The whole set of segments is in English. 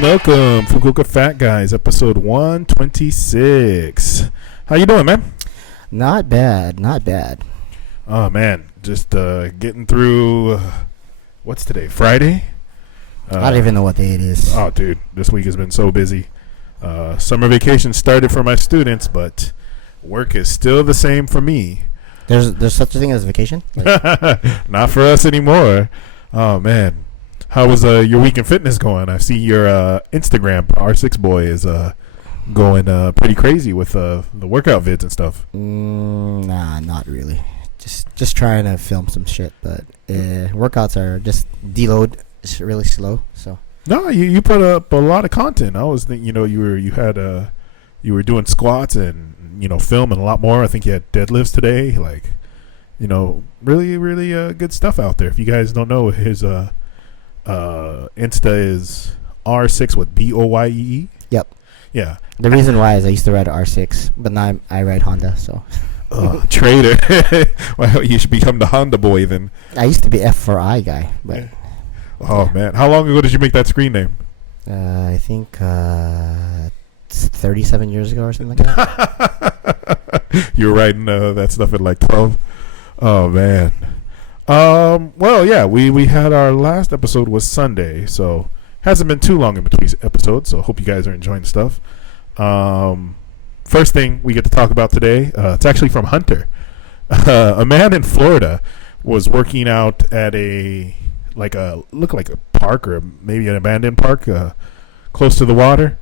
Welcome, Fukuoka Fat Guys, episode 126. How you doing, man? Not bad. Oh, man, just getting through, what's today, Friday? I don't even know what day it is. Oh, dude, this week has been so busy. Summer vacation started for my students, but work is still the same for me. There's such a thing as vacation? Not for us anymore. Oh, man. How was your week in fitness going? I see your Instagram, R6 Boy, is going pretty crazy with the workout vids and stuff. Nah, not really. Just trying to film some shit, but workouts are just deload. It's really slow. So no, you put up a lot of content. I was thinking, you were doing squats and filming a lot more. I think you had deadlifts today. Like, really good stuff out there. If you guys don't know, his Insta is R6 with BOYEE. Yep. Yeah. The reason why is I used to ride R6, but now I ride Honda. So. Trader. Well, you should become the Honda boy then. I used to be F4I guy, but. Oh yeah. Man, how long ago did you make that screen name? I think 37 years ago or something like that. You were writing that stuff at like 12. Oh man. Well, yeah, we had our last episode was Sunday, so hasn't been too long in between episodes. So hope you guys are enjoying the stuff. First thing we get to talk about today, it's actually from Hunter. A man in Florida was working out at looked like a park or maybe an abandoned park close to the water,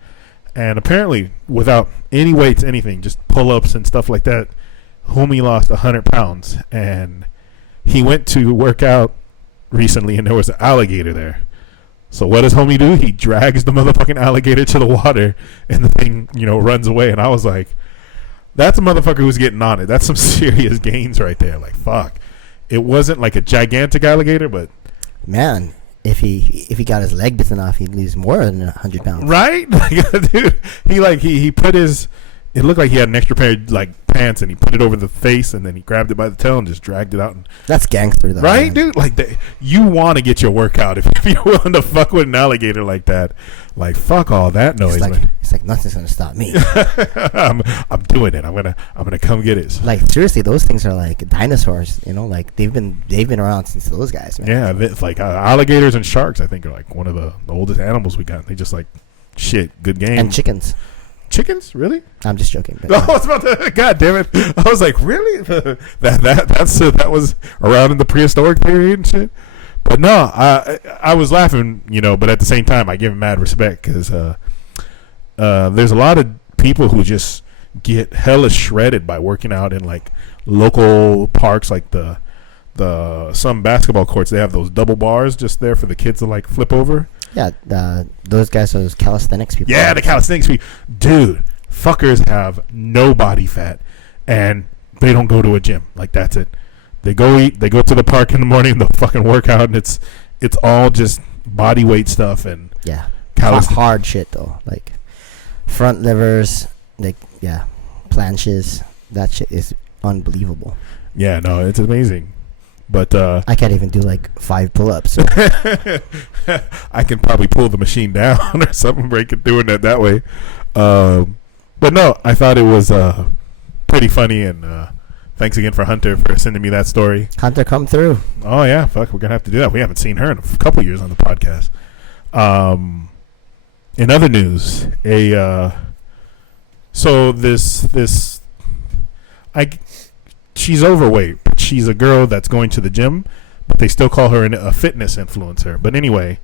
and apparently without any weights, anything, just pull-ups and stuff like that, homie lost 100 pounds. And he went to work out recently, and there was an alligator there. So what does homie do? He drags the motherfucking alligator to the water, and the thing, runs away. And I was like, that's a motherfucker who's getting on it. That's some serious gains right there. Like, fuck. It wasn't like a gigantic alligator, but man, if he got his leg bitten off, he'd lose more than 100 pounds. Right? Dude, he put his, it looked like he had an extra pair of pants, and he put it over the face, and then he grabbed it by the tail and just dragged it out. That's gangster though. Right, man. dude? You want to get your workout if you're willing to fuck with an alligator like that. Like, fuck all that noise, man. It's like nothing's gonna stop me. I'm doing it. I'm gonna come get it. Like, seriously, those things are like dinosaurs. Like they've been around since those guys, man. Yeah, it's like alligators and sharks, I think, are like one of the oldest animals we got. They just shit, good game. And chickens. Chickens, really? I'm just joking. But I was about to. God damn it! I was like, really? That was around in the prehistoric period and shit. But no, I was laughing, But at the same time, I give him mad respect because there's a lot of people who just get hella shredded by working out in local parks, like some basketball courts. They have those double bars just there for the kids to flip over. Yeah, those guys are those calisthenics people. Yeah, the calisthenics people. Dude, fuckers have no body fat, and they don't go to a gym. That's it. They go eat. They go to the park in the morning. They'll fucking work out, and it's all just body weight stuff and yeah, hard shit though. Like front levers, planches. That shit is unbelievable. Yeah, no, it's amazing. But I can't even do 5 pull-ups. So. I can probably pull the machine down or something, break it doing it that way. But no, I thought it was pretty funny, and thanks again for Hunter for sending me that story. Hunter, come through. Oh yeah, fuck, we're gonna have to do that. We haven't seen her in a couple years on the podcast. In other news, she's overweight, but she's a girl that's going to the gym, but they still call her a fitness influencer. But anyway,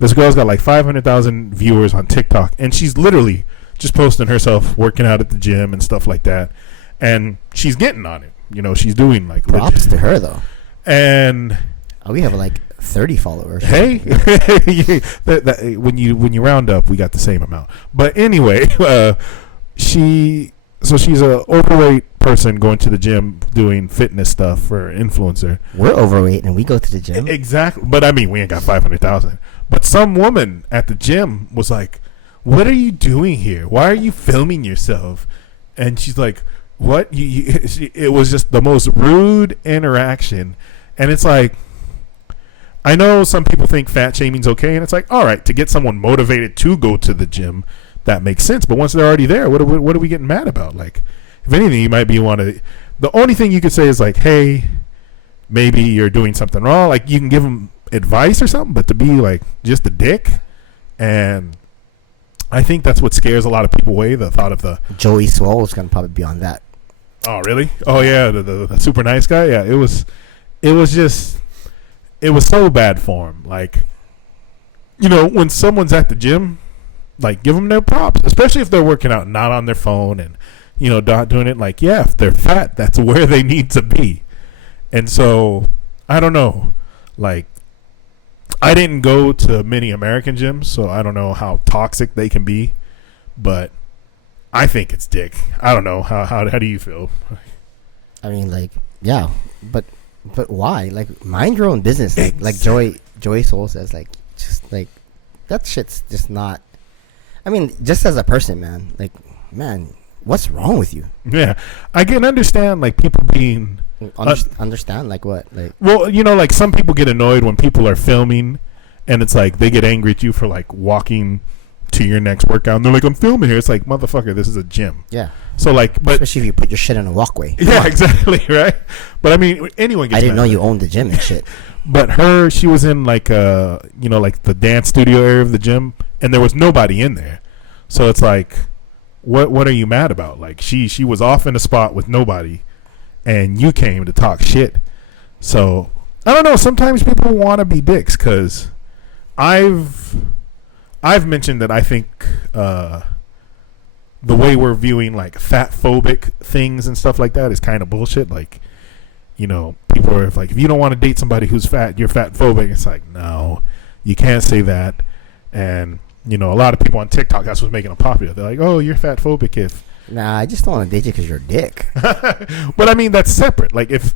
this girl's got 500,000 viewers on TikTok, and she's literally just posting herself working out at the gym and stuff like that. And she's getting on it. She's doing props to her though. And we have 30 followers. Hey, when you round up, we got the same amount. But anyway, she's a overweight person going to the gym doing fitness stuff for an influencer. We're overweight and we go to the gym. Exactly. But I mean, we ain't got 500,000. But some woman at the gym was like, "What are you doing here? Why are you filming yourself?" And she's like, "What?" It was just the most rude interaction. And it's like, I know some people think fat shaming's okay, and it's like, all right, to get someone motivated to go to the gym, that makes sense. But once they're already there, what are we getting mad about? Like, if anything, you might be the only thing you could say is like, hey, maybe you're doing something wrong. Like, you can give them advice or something, but to be like just a dick, and I think that's what scares a lot of people away. The thought of the Joey Swole is gonna probably be on that. oh really? Oh yeah, the super nice guy. Yeah, it was so bad for him. Like, when someone's at the gym, like, give them their props, especially if they're working out, not on their phone, and not doing it. Like, yeah, if they're fat, that's where they need to be. And so I don't know, like, I didn't go to many American gyms, so I don't know how toxic they can be, but I think it's dick. I don't know. How do you feel? I mean, like, yeah, but why? Like, mind your own business. Like Joey Soul says, like, just like that shit's just not. I mean, just as a person, man. Like, man, what's wrong with you? Yeah, I can understand like people being. Understand like what? Like, well, like some people get annoyed when people are filming, and it's like they get angry at you for like walking to your next workout, and they're like, I'm filming here. It's like, motherfucker, this is a gym. Yeah. So like, but especially if you put your shit in a walkway. Yeah, exactly, right. But I mean, anyone gets. I didn't know you owned the gym and shit. But she was in like like the dance studio area of the gym, and there was nobody in there. So it's like, what are you mad about? Like, she was off in a spot with nobody, and you came to talk shit. So I don't know. Sometimes people want to be dicks, because I've mentioned that I think the way we're viewing like fat phobic things and stuff like that is kind of bullshit. Like, people are like, if you don't want to date somebody who's fat, you're fat phobic. It's like, no, you can't say that. And a lot of people on TikTok, that's what's making them popular. They're like, oh, you're fat phobic if. Nah, I just don't want to date you because you're a dick. But I mean, that's separate. Like, if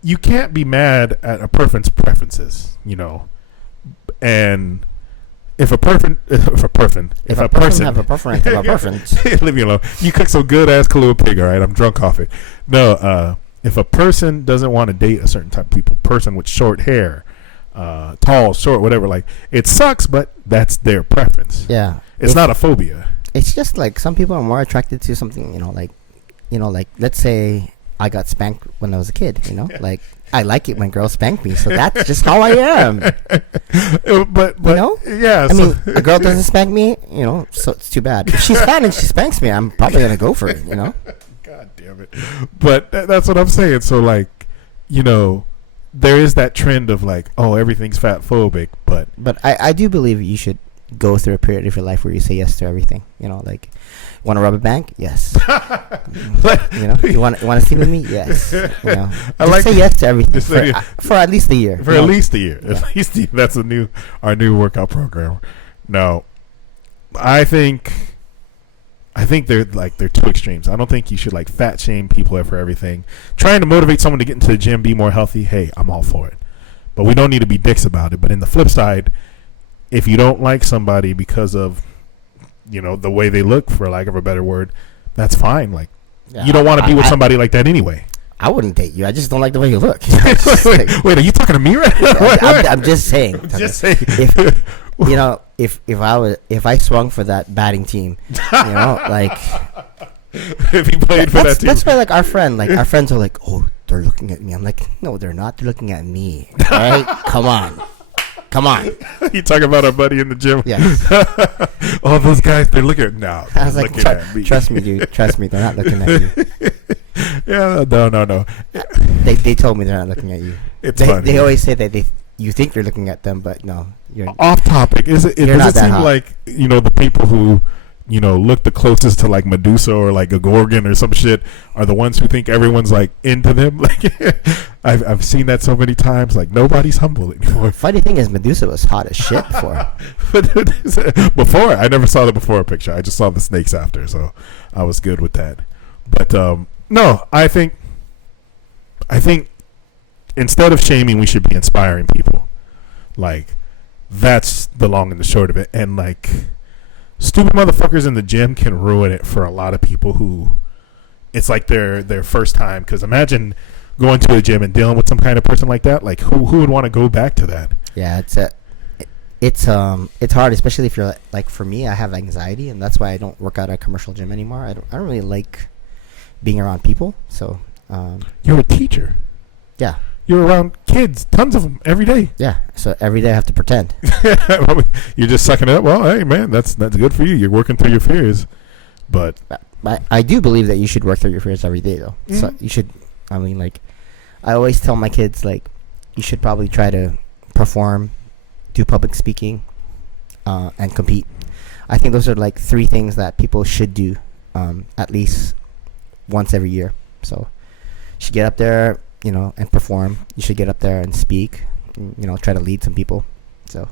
you can't be mad at a person's preferences, and if a person have a preference of a preference, leave me alone. You cook some good ass Kahlua pig, all right? I'm drunk off it. No, if a person doesn't want to date a certain type of person with short hair, tall, short, whatever, like, it sucks, but that's their preference. Yeah, it's not a phobia. It's just like some people are more attracted to something, like let's say I got spanked when I was a kid, like, I like it when girls spank me, so that's just how I am. But yeah. I mean, a girl doesn't spank me, so it's too bad. If she's fat and she spanks me, I'm probably gonna go for it, God damn it! But that's what I'm saying. So like, there is that trend of like, oh, everything's fat phobic, but I do believe you should go through a period of your life where you say yes to everything. Like, want to rub a bank? Yes. You want to sleep with me? Yes. Just say yes to everything for at least a year. For at least a year. Yeah. At least that's our new workout program. No, I think they're two extremes. I don't think you should like fat shame people for everything. Trying to motivate someone to get into the gym, be more healthy. Hey, I'm all for it, but we don't need to be dicks about it. But in the flip side, if you don't like somebody because of the way they look, for lack of a better word, that's fine. Like, you don't want to be with somebody like that anyway. I wouldn't date you. I just don't like the way you look. Wait, are you talking to me right now? I'm just saying. Just saying. If I swung for that batting team, like, if he played for that team, that's why, like, our friends are like, oh, they're looking at me. I'm like, no, they're not. They're looking at me. All right, come on. You talking about our buddy in the gym? Yes. All those guys, they're looking at now. I was like, trust me, dude. Trust me, they're not looking at you. Yeah, no. They told me they're not looking at you. They always say that you think you're looking at them, but no, you're off topic. Does it seem hot. Like the people who look the closest to like Medusa or like a Gorgon or some shit are the ones who think everyone's like into them? Like, I've seen that so many times. Like, nobody's humble anymore. Funny thing is, Medusa was hot as shit before. Before, I never saw the before picture. I just saw the snakes after, so I was good with that. But no, I think instead of shaming, we should be inspiring people. Like, that's the long and the short of it. And like, stupid motherfuckers in the gym can ruin it for a lot of people who it's like their first time. Because imagine going to a gym and dealing with some kind of person like that. Like, who would want to go back to that? Yeah, it's hard, especially if you're like, for me, I have anxiety, and that's why I don't work out at a commercial gym anymore. I don't really like being around people. So You're a teacher. yeah, You're around kids, tons of them every day. yeah. So every day I have to pretend. You're just sucking it up. Well, hey man, that's good for you. You're working through your fears, but I do believe that you should work through your fears every day, though. So Mhm. you should. I mean, like, I always tell my kids, like, you should probably try to perform, do public speaking, and compete. I think those are like 3 things that people should do, at least once every year. So you should get up there, and perform. You should get up there and speak. Try to lead some people. So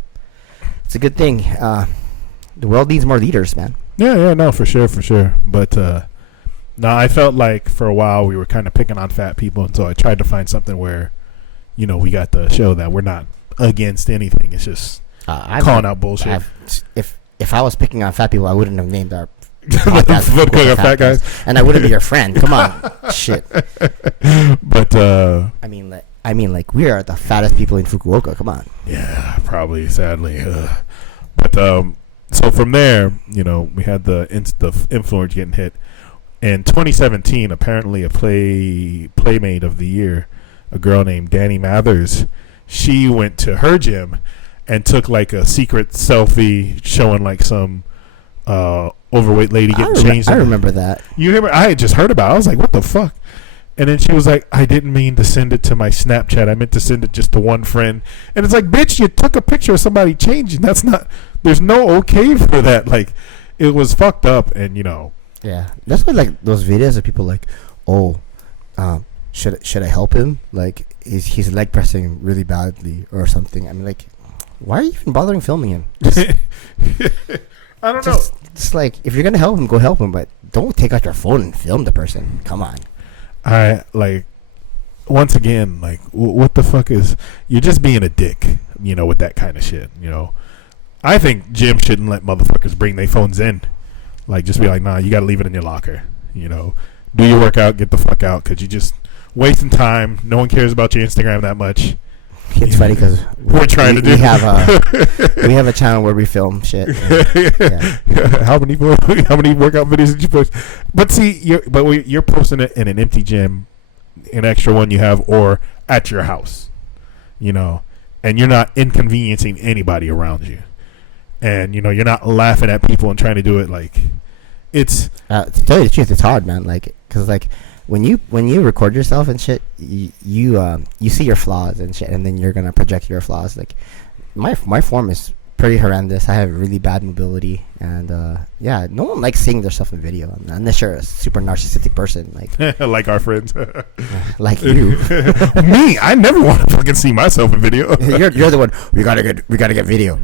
it's a good thing. The world needs more leaders, man. yeah, no, for sure. But no, I felt like for a while we were kind of picking on fat people, and so I tried to find something where, we got to show that we're not against anything. It's just calling out bullshit. If I was picking on fat people, I wouldn't have named our Podcast podcast fat guys. and I wouldn't be your friend. Come on, shit. But I mean, like we are the fattest people in Fukuoka. Come on. yeah, probably sadly. But so from there, we had the influencer getting hit. In 2017, apparently a playmate of the year, a girl named Danny Mathers, she went to her gym and took like a secret selfie showing like some overweight lady getting changed. I remember that. You remember? I had just heard about it. I was like, what the fuck? And then she was like, I didn't mean to send it to my Snapchat. I meant to send it just to one friend. And it's like, bitch, you took a picture of somebody changing. That's not, there's no okay for that. Like, it was fucked up. And, Yeah, that's why like those videos of people like, oh, should I help him? Like, he's leg pressing really badly or something. I mean, like, why are you even bothering filming him? I don't know. Just like, if you're gonna help him, go help him, but don't take out your phone and film the person. Come on. I like, once again, like, what the fuck is, you're just being a dick, with that kind of shit, I think gyms shouldn't let motherfuckers bring their phones in. Like, just be like, nah, you got to leave it in your locker. Do your workout, get the fuck out, because you're just wasting time. No one cares about your Instagram that much. It's funny because we're trying to do. We have a channel where we film shit. Yeah. How many workout videos did you post? But see, you're posting it in an empty gym, an extra one you have, or at your house, and you're not inconveniencing anybody around you. And you're not laughing at people and trying to do it like it's. To tell you the truth, it's hard, man. Like, cause like when you record yourself and shit, you see your flaws and shit, and then you're gonna project your flaws. Like, my form is pretty horrendous. I have really bad mobility, and yeah, no one likes seeing themselves in video unless you're a super narcissistic person, like like our friends, like you. Me, I never want to fucking see myself in video. You're the one. We gotta get video.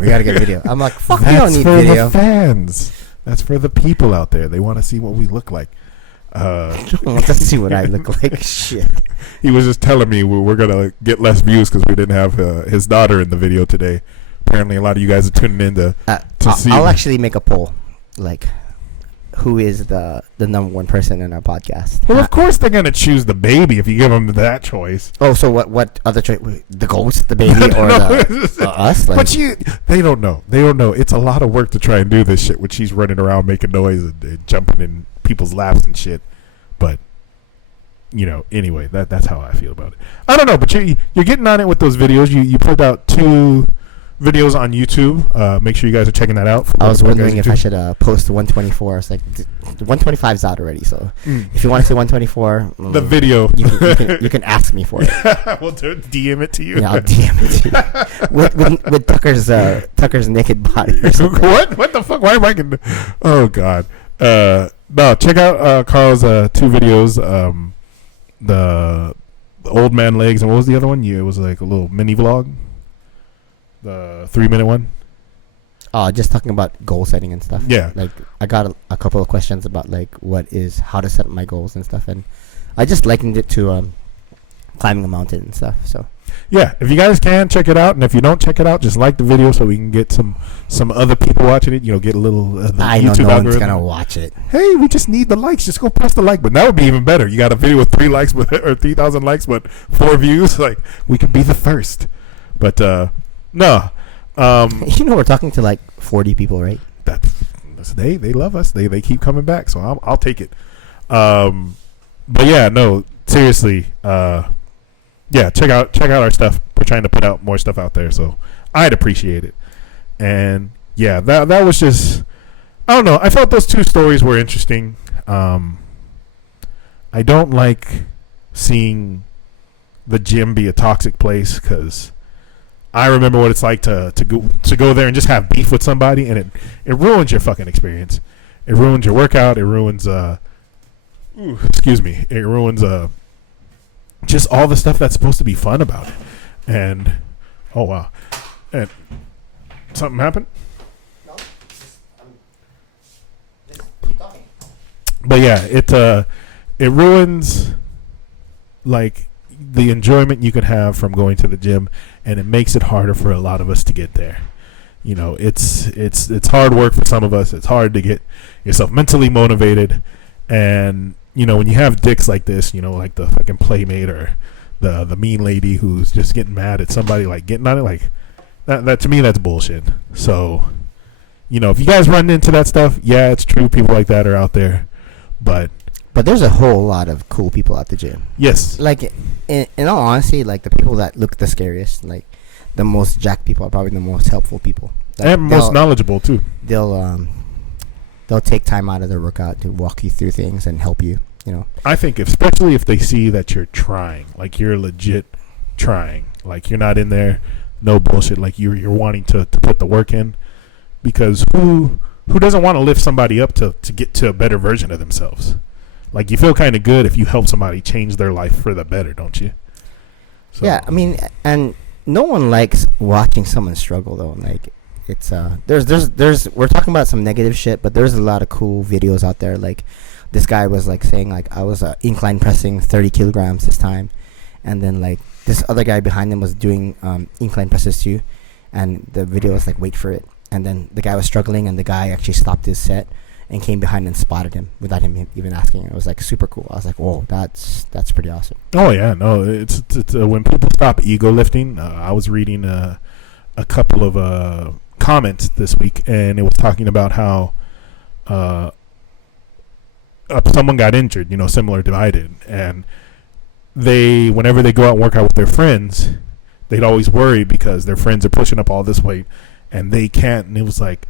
I'm like, fuck. That's You don't need for video. the fans. That's for the people out there. They want to see what we look like. Let's see what I look like. Shit. He was just telling me we're gonna get less views because we didn't have his daughter in the video today. Apparently, a lot of you guys are tuning in to see. I'll actually make a poll, like, who is the number one person in our podcast? Well, of course they're gonna choose the baby if you give them that choice. Oh, so what other choice? The ghost, the baby, or us? Like, But they don't know. They don't know. It's a lot of work to try and do this shit when she's running around making noise and jumping in people's laps and shit. But anyway, that's how I feel about it. I don't know, but you're getting on it with those videos. You put out 2 videos on YouTube. Make sure you guys are checking that out. I was wondering if I should post the 124. It's like the 125's out already. So if you want to see 124, the video, you can ask me for it. We'll DM it to you. Yeah, I'll DM it to you with Tucker's naked body. Or something. What the fuck? Why am I getting? Oh God. No, check out Carl's 2 videos. The old man legs, and what was the other one? It was like a little mini vlog. The 3-minute one. Oh, just talking about goal setting and stuff. Yeah. Like, I got a couple of questions about like how to set my goals and stuff, and I just likened it to climbing a mountain and stuff. So yeah, if you guys can check it out, and if you don't check it out, just like the video so we can get some other people watching it. Get a little. I know YouTube no algorithm. one's gonna watch it. Hey, we just need the likes. Just go press the like button. That would be even better. You got a video with 3 likes, or 3,000 likes, but 4 views. Like, we could be the first. But No. You know, we're talking to like 40 people, right? They love us. They keep coming back, so I'll take it. But yeah, no, seriously. Yeah, check out our stuff. We're trying to put out more stuff out there, so I'd appreciate it. And yeah, that was just, I don't know. I felt those two stories were interesting. I don't like seeing the gym be a toxic place, because I remember what it's like to go there and just have beef with somebody, and it ruins your fucking experience. It ruins your workout. It ruins excuse me. It ruins just all the stuff that's supposed to be fun about it. And oh wow, and something happened. No, just keep talking. But yeah, it ruins like the enjoyment you can have from going to the gym, and it makes it harder for a lot of us to get there. You know, it's hard work for some of us. It's hard to get yourself mentally motivated, and you know, when you have dicks like this, you know, like the fucking playmate or the mean lady who's just getting mad at somebody, like getting on it, like that to me, that's bullshit. So, you know, if you guys run into that stuff, yeah, it's true, people like that are out there, but there's a whole lot of cool people at the gym. Yes. Like, in all honesty, like the people that look the scariest, like the most jacked people, are probably the most helpful people. Like, and most knowledgeable too. They'll take time out of their workout to walk you through things and help you. You know. I think especially if they see that you're trying, like you're legit trying, like you're not in there, no bullshit, like you're wanting to put the work in, because who doesn't want to lift somebody up to get to a better version of themselves? Like, you feel kind of good if you help somebody change their life for the better, don't you? So. Yeah, I mean, and no one likes watching someone struggle, though. Like, it's there's we're talking about some negative shit, but there's a lot of cool videos out there. Like, this guy was like saying, like, I was incline pressing 30 kilograms this time, and then like this other guy behind him was doing incline presses too, and the video was like, wait for it, and then the guy was struggling, and the guy actually stopped his set and came behind and spotted him without him even asking. It was like super cool. I was like, whoa, that's pretty awesome. Oh yeah, no, it's when people stop ego lifting. I was reading a couple of comments this week, and it was talking about how someone got injured, you know, similar to I did, and whenever they go out and work out with their friends, they'd always worry because their friends are pushing up all this weight and they can't. And it was like,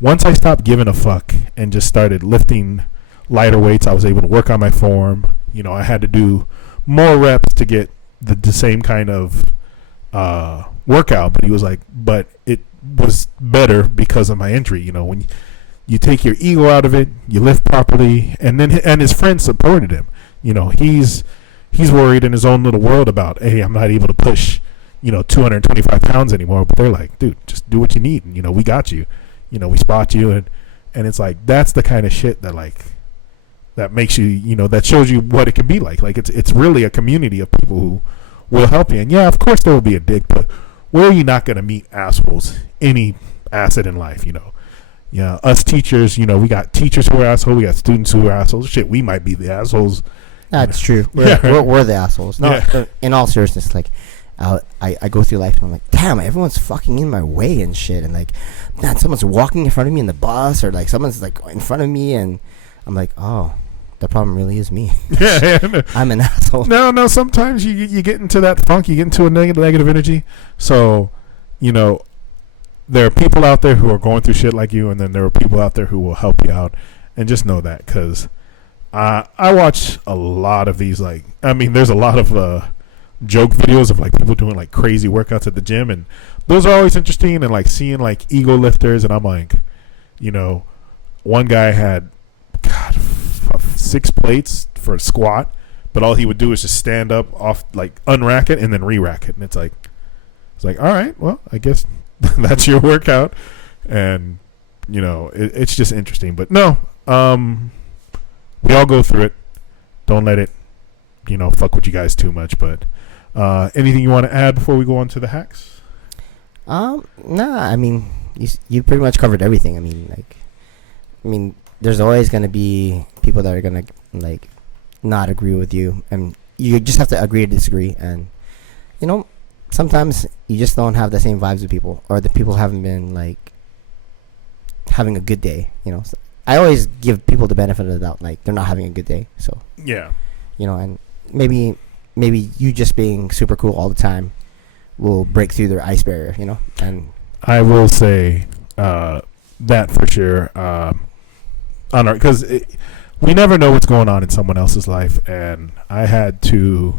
once I stopped giving a fuck and just started lifting lighter weights, I was able to work on my form. You know, I had to do more reps to get the same kind of workout. But he was like, but it was better because of my injury. You know, when you take your ego out of it, you lift properly, and his friends supported him. You know, he's worried in his own little world about, hey, I'm not able to push, you know, 225 pounds anymore. But they're like, dude, just do what you need. And, you know, we got you. You know, we spot you, and it's like, that's the kind of shit that, like, that makes you, you know, that shows you what it can be like. Like, it's really a community of people who will help you. And yeah, of course there will be a dick, but where are you not going to meet assholes? Any asset in life, you know. Yeah, us teachers, you know, we got teachers who are assholes, we got students who are assholes. Shit, we might be the assholes. That's true. We're the assholes. No, in all seriousness, like, I go through life and I'm like, damn, everyone's fucking in my way and shit, and like, man, someone's walking in front of me in the bus, or like someone's like in front of me, and I'm like, oh, the problem really is me. Yeah, I'm an asshole. No, sometimes you get into that funk, you get into a negative energy. So, you know, there are people out there who are going through shit like you, and then there are people out there who will help you out, and just know that, because I watch a lot of these, like, I mean, there's a lot of joke videos of like people doing like crazy workouts at the gym, and those are always interesting, and like seeing like ego lifters, and I'm like, you know, one guy had 6 plates for a squat, but all he would do is just stand up off, like, unrack it and then re-rack it, and it's like all right, well, I guess that's your workout. And you know, it's just interesting. But no, we all go through it. Don't let it, you know, fuck with you guys too much. But anything you want to add before we go on to the hacks? Nah, I mean, you pretty much covered everything. I mean, there's always gonna be people that are gonna like not agree with you, and you just have to agree to disagree. And you know, sometimes you just don't have the same vibes with people, or the people haven't been like having a good day. So I always give people the benefit of the doubt, like they're not having a good day. So Yeah. and maybe you just being super cool all the time will break through their ice barrier. And I will say that for sure. Because we never know what's going on in someone else's life, and I had to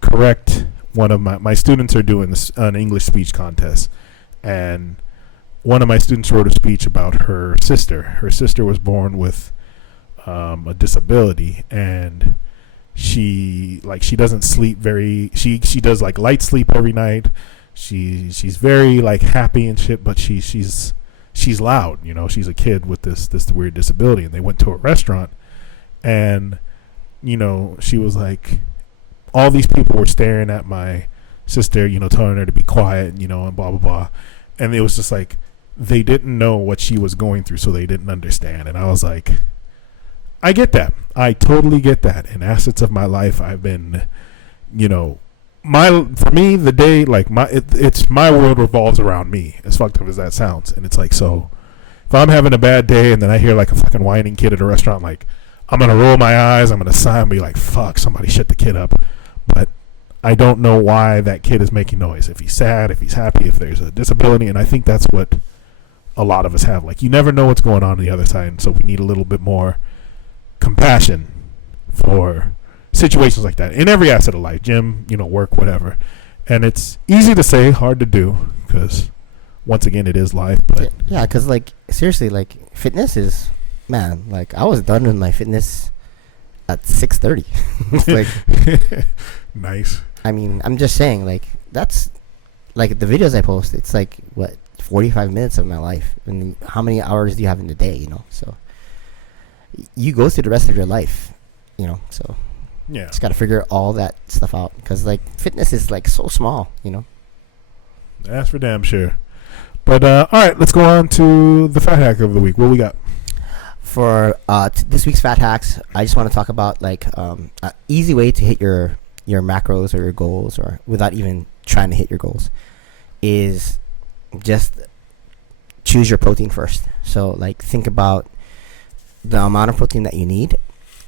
correct one of my students are doing an English speech contest, and one of my students wrote a speech about her sister. Her sister was born with a disability, and she doesn't sleep very. She does like light sleep every night. She's very like happy and shit, but she's loud. She's a kid with this weird disability, and they went to a restaurant, and she was like, all these people were staring at my sister, telling her to be quiet, and blah blah blah, and it was just like they didn't know what she was going through, so they didn't understand. And I was like, I get that. I totally get that. In assets of my life, I've been, for me, the day, like it's my world revolves around me, as fucked up as that sounds. And it's like, so if I'm having a bad day and then I hear like a fucking whining kid at a restaurant, like I'm gonna roll my eyes, I'm gonna sigh and be like, fuck, somebody shut the kid up. But I don't know why that kid is making noise. If he's sad, if he's happy, if there's a disability. And I think that's what a lot of us have. Like, you never know what's going on the other side, and so we need a little bit more compassion for situations like that in every asset of life, gym, work, whatever. And it's easy to say, hard to do, because once again, it is life. But yeah, because like seriously, like fitness is, man, like I was done with my fitness at 6:30. Like, nice. I mean, I'm just saying, like that's like the videos I post. It's like what 45 minutes of my life, and how many hours do you have in the day? So you go through the rest of your life, so Yeah. just got to figure all that stuff out, because like fitness is like so small. That's for damn sure. But all right, let's go on to the fat hack of the week. What we got? For this week's fat hacks, I just want to talk about like an easy way to hit your macros or your goals, or without even trying to hit your goals, is just choose your protein first. So like think about the amount of protein that you need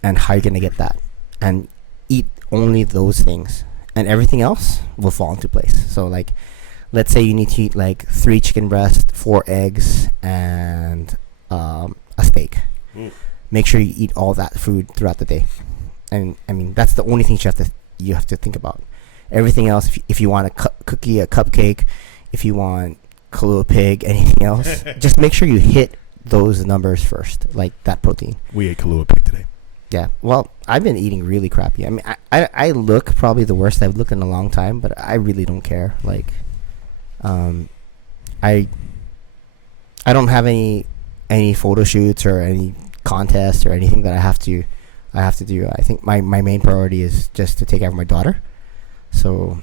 and how you're gonna get that, and eat only those things, and everything else will fall into place. So like, let's say you need to eat like 3 chicken breasts, 4 eggs, and a steak. Make sure you eat all that food throughout the day, and I mean that's the only thing you have to think about. Everything else, if you want a cookie, a cupcake, if you want Kahlua Pig, anything else, just make sure you hit those numbers first, like that protein. We ate Kahlua Pig today. Yeah, well, I've been eating really crappy. I mean, I look probably the worst I've looked in a long time, but I really don't care. Like, I don't have any photo shoots or any contests or anything that I have to do. I think my main priority is just to take care of my daughter. So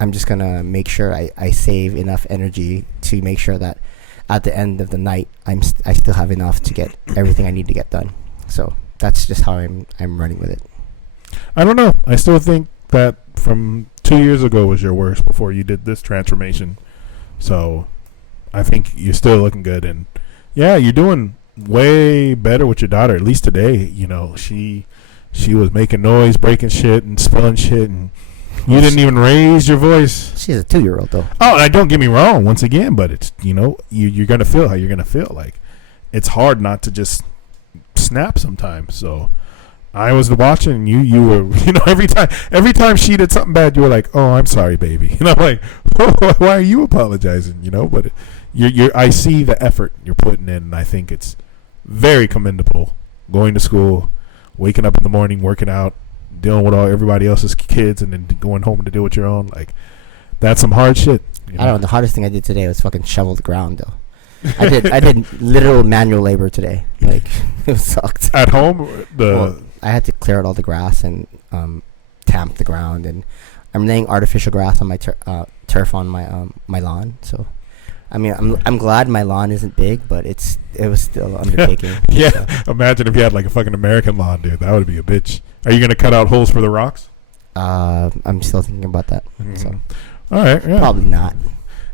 I'm just gonna make sure I save enough energy to make sure that at the end of the night I still have enough to get everything I need to get done. So that's just how I'm running with it. I don't know. I still think that from 2 years ago was your worst before you did this transformation. So I think you're still looking good, and yeah, you're doing way better with your daughter. At least today, she was making noise, breaking shit, and spilling shit, and you didn't even raise your voice. She's a 2-year-old though. Oh, and don't get me wrong. Once again, but it's you're gonna feel how you're gonna feel. Like, it's hard not to just snap sometimes. So I was watching you were every time she did something bad, you were like, oh, I'm sorry, baby. And I'm like, why are you apologizing? But I see the effort you're putting in, and I think it's very commendable. Going to school, waking up in the morning, working out, dealing with everybody else's kids, and then going home to deal with your own. Like, that's some hard shit. I don't know. The hardest thing I did today was fucking shovel the ground, though. I did literal manual labor today. Like, it sucked. At home, I had to clear out all the grass and tamp the ground, and I'm laying artificial grass on my turf on my lawn. So, I mean, I'm glad my lawn isn't big, but it was still undertaking. Yeah, so. Imagine if you had like a fucking American lawn, dude. That would be a bitch. Are you gonna cut out holes for the rocks? I'm still thinking about that. Mhm. So All right. Yeah. probably not.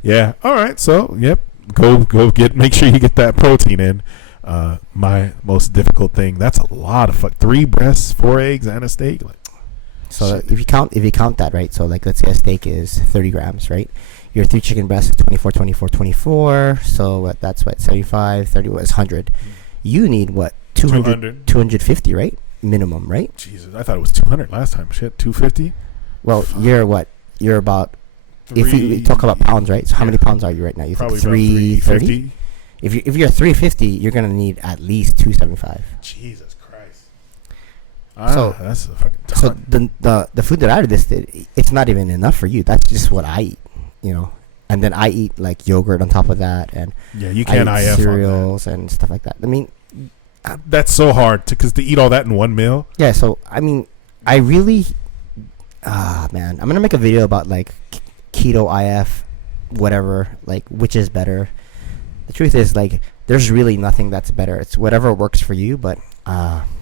Yeah. All right. So, yep. Go make sure you get that protein in. My most difficult thing. That's a lot of 3 breasts, 4 eggs, and a steak. Like, So shit. if you count that, right? So like let's say a steak is 30 grams, right? Your 3 chicken breasts is 24, 24, 24. So that's what 75, 30 was 100. You need what 200, 250, right? Minimum, right? Jesus, I thought it was 200 last time. Shit, 250. Well, you're what? You're about if you talk about pounds, right? So how many pounds are you right now? You Probably think about 330? If you're 350, you're gonna need at least 275. Jesus Christ. So- That's a fucking ton. So the food that I listed, it's not even enough for you. That's just what I eat, you know. And then I eat like yogurt on top of that, and yeah, you I can't eat IF on cereals and stuff like that. I mean, that. That's so hard because to eat all that in one meal. yeah. So I mean, I really, man, I'm gonna make a video about like keto IF, whatever, like which is better. The truth is, like, there's really nothing that's better. It's whatever works for you. But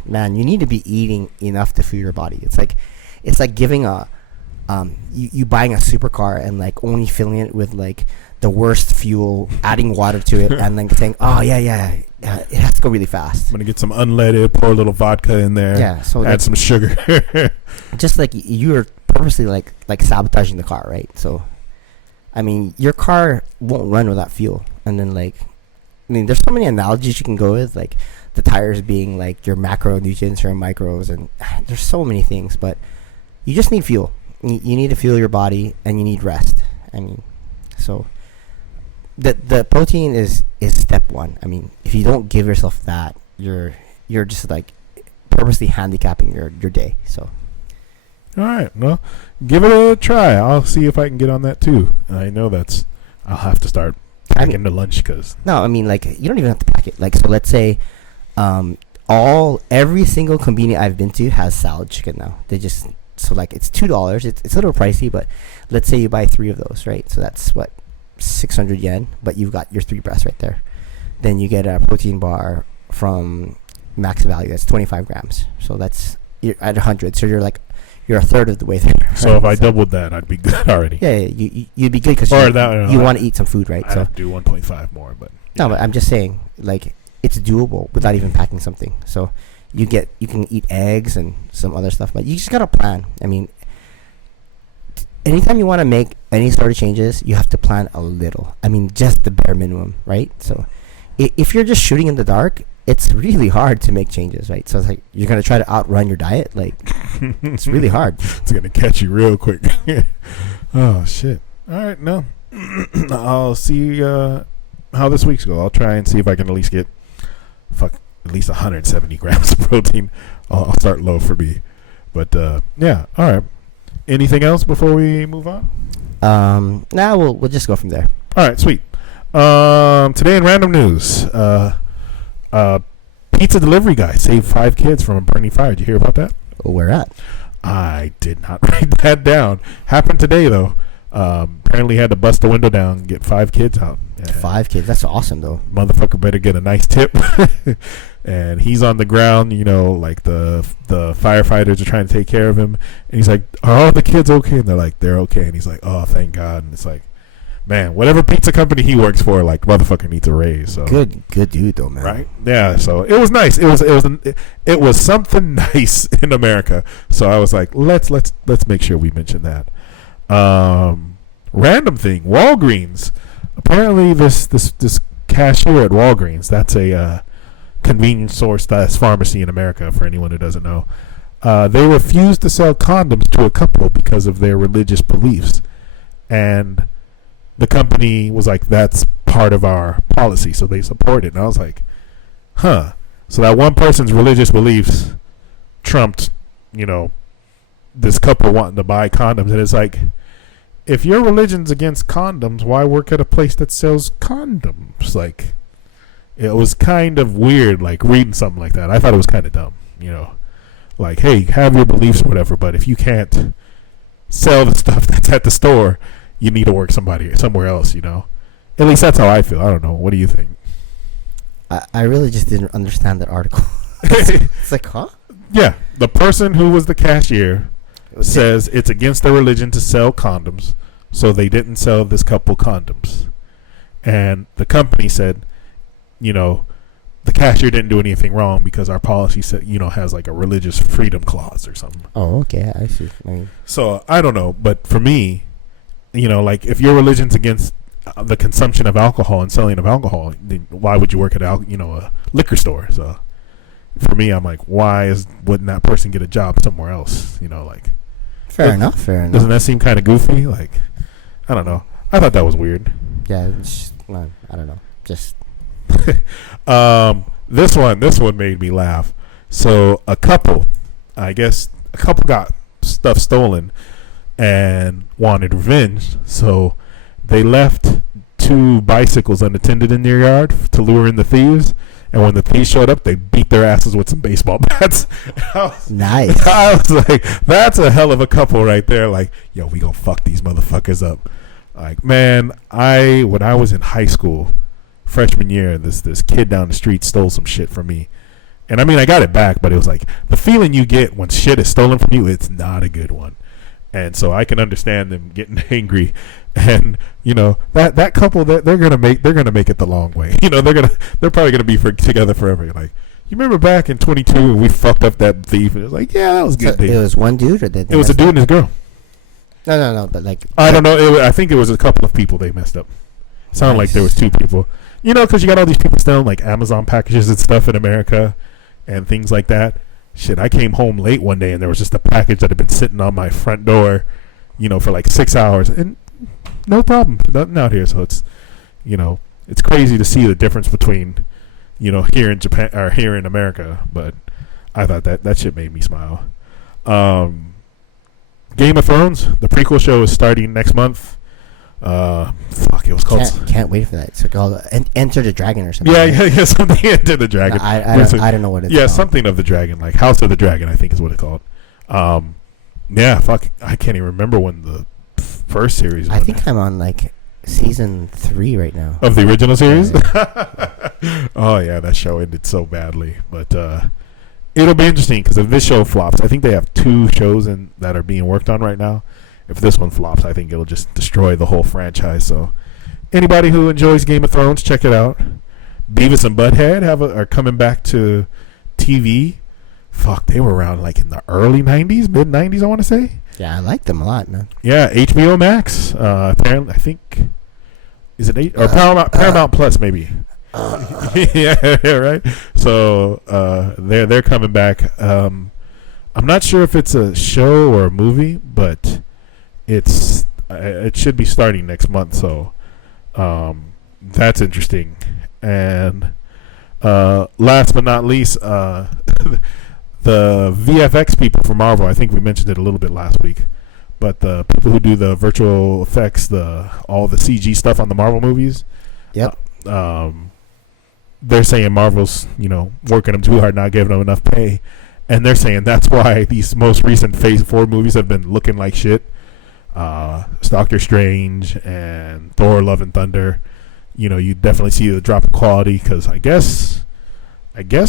man, you need to be eating enough to fuel your body. It's like giving you buying a supercar and like only filling it with like the worst fuel, adding water to it, and then saying, oh yeah, it has to go really fast. I'm gonna get some unleaded, pour a little vodka in there. Yeah, so add like, some sugar. just like you're purposely like sabotaging the car, right? So, I mean, your car won't run without fuel. And then like, I mean, there's so many analogies you can go with, like the tires being like your macronutrients or micros, and there's so many things. But you just need fuel. You need to fuel your body, and you need rest. I mean, so the protein is step one. I mean, if you don't give yourself that, you're just like purposely handicapping your day. So. All right, well, give it a try. I'll see if I can get on that too. I know I'll have to start packing the lunch because. No, I mean, like, you don't even have to pack it. Like, so let's say, every single convenience I've been to has salad chicken now. So like it's $2. It's a little pricey, but let's say you buy 3 of those, right? So that's what 600 yen, but you've got your 3 breasts right there. Then you get a protein bar from Max Value. That's 25 grams. So you're at 100. So you're a third of the way there. So right? if I doubled that, I'd be good already. Yeah, you'd be good because you want to eat some food, right? I'd have to do 1.5 more, but no, but I'm just saying, like, it's doable without even packing something. So you can eat eggs and some other stuff, but you just gotta plan. I mean, anytime you want to make any sort of changes, you have to plan a little. I mean, just the bare minimum, right? So if you're just shooting in the dark, it's really hard to make changes, right? So it's like you're gonna try to outrun your diet. Like, it's really hard. It's gonna catch you real quick. Oh shit! All right, no, I'll see how this week's go. I'll try and see if I can at least get at least 170 grams of protein. I'll start low for me, but yeah. All right. Anything else before we move on? Now we'll just go from there. All right, sweet. Today in random news, pizza delivery guy saved 5 kids from a burning fire. Did you hear about that? Where at? I did not write that down. Happened today though. Apparently had to bust the window down and get 5 kids out. Yeah. 5 kids. That's awesome though. Motherfucker better get a nice tip. And he's on the ground, you know, like the firefighters are trying to take care of him, and he's like, "Are all the kids okay?" And they're like, "They're okay." And he's like, "Oh, thank God." And it's like, man, whatever pizza company he works for, like, motherfucker needs a raise. So Good dude though, man. right? Yeah. So it was nice. It was something nice in America. So I was like, let's make sure we mention that. Random thing. Walgreens. Apparently, this cashier at Walgreens. That's a convenience store / pharmacy in America. For anyone who doesn't know, they refused to sell condoms to a couple because of their religious beliefs, and the company was like, "That's part of our policy," so they support it. And I was like, "Huh." So that one person's religious beliefs trumped, you know, this couple wanting to buy condoms, and it's like, if your religion's against condoms, why work at a place that sells condoms? Like, it was kind of weird, like, reading something like that. I thought it was kind of dumb, you know. Like, hey, have your beliefs or whatever, but if you can't sell the stuff that's at the store, you need to work somewhere else, you know. At least that's how I feel. I don't know. What do you think? I really just didn't understand that article. It's like, huh? Yeah, the person who was the cashier says it's against their religion to sell condoms, so they didn't sell this couple condoms. And the company said, you know, the cashier didn't do anything wrong because our policy said, you know, has like a religious freedom clause or something. Oh, okay, I see. So I don't know, but for me, you know, like if your religion's against the consumption of alcohol and selling of alcohol, then why would you work at a liquor store? So for me, I'm like, wouldn't that person get a job somewhere else? You know, like fair enough. Doesn't that seem kind of goofy? Like, I don't know. I thought that was weird. Yeah, I don't know. Just this one made me laugh. So a couple got stuff stolen and wanted revenge. So they left 2 bicycles unattended in their yard to lure in the thieves. And when the thieves showed up, they beat their asses with some baseball bats. Nice. I was like, that's a hell of a couple right there. Like, yo, we gonna fuck these motherfuckers up. Like, man, when I was in high school, freshman year, this kid down the street stole some shit from me. And I mean, I got it back, but it was like the feeling you get when shit is stolen from you, it's not a good one. And so I can understand them getting angry. And you know, that couple, they're gonna make it the long way. You know, they're probably gonna be together forever. Like, you remember back in 22 when we fucked up that thief? And it was like, yeah, that was good. So it was one dude, or did it was a dude and his girl? No. But like, I don't know. I think it was a couple of people they messed up. It sounded like there was 2 people. You know, because you got all these people selling like Amazon packages and stuff in America and things like that. Shit, I came home late one day and there was just a package that had been sitting on my front door, you know, for like 6 hours, and no problem, nothing out here. So it's, you know, it's crazy to see the difference between, you know, here in Japan or here in America. But I thought that shit made me smile. Game of Thrones, the prequel show is starting next month. It was called. Can't wait for that. It's called Enter the Dragon or something. Yeah, something Enter the Dragon. No, I don't know what it's called. Something of the Dragon, like House of the Dragon, I think is what it's called. I can't even remember when the first series was. I think I'm on like season 3 right now. Of the original series? Yeah. Oh, yeah, that show ended so badly. But it'll be interesting because if this show flops, I think they have 2 shows that are being worked on right now. If this one flops, I think it'll just destroy the whole franchise. So anybody who enjoys Game of Thrones, check it out. Beavis and Butthead are coming back to TV. Fuck, they were around like in the early 90s, mid 90s, I want to say. Yeah, I like them a lot, man. Yeah, HBO Max. Apparently, I think, is it Paramount Plus maybe? Yeah, right. So they're coming back. I'm not sure if it's a show or a movie, but it should be starting next month. So that's interesting. And last but not least, the VFX people for Marvel, I think we mentioned it a little bit last week, but the people who do the virtual effects, all the CG stuff on the Marvel movies, yep. They're saying Marvel's, you know, working them too hard, not giving them enough pay, and they're saying that's why these most recent Phase 4 movies have been looking like shit. Doctor Strange and Thor: Love and Thunder, you know, you definitely see the drop in quality because I guess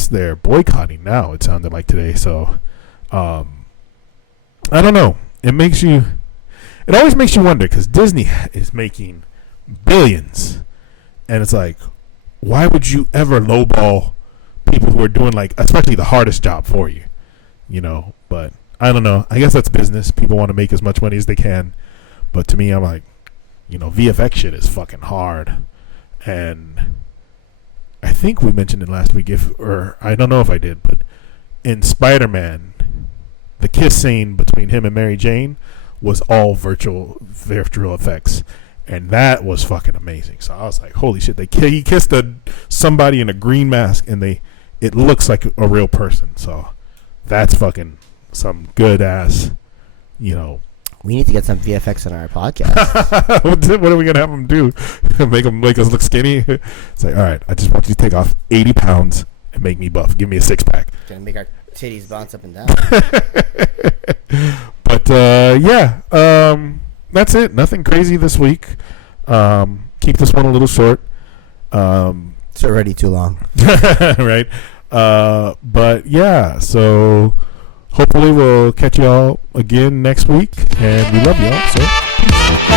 they're boycotting now, it sounded like today. So I don't know, it always makes you wonder because Disney is making billions, and it's like, why would you ever lowball people who are doing, like, especially the hardest job for you, you know? But I don't know, I guess that's business. People want to make as much money as they can, but to me, I'm like, you know, VFX shit is fucking hard. And I think we mentioned it last week, or I don't know if I did, but in Spider-Man, the kiss scene between him and Mary Jane was all virtual effects, and that was fucking amazing. So I was like, holy shit, he kissed somebody in a green mask, and it looks like a real person. So that's fucking some good ass, you know. We need to get some VFX on our podcast. What are we gonna have them do? make us look skinny? It's like, all right, I just want you to take off 80 pounds and make me buff. Give me a 6-pack. Gonna make our titties bounce up and down. But that's it. Nothing crazy this week. Keep this one a little short. It's already too long. Right. But yeah, so hopefully we'll catch y'all again next week, and we love y'all. So.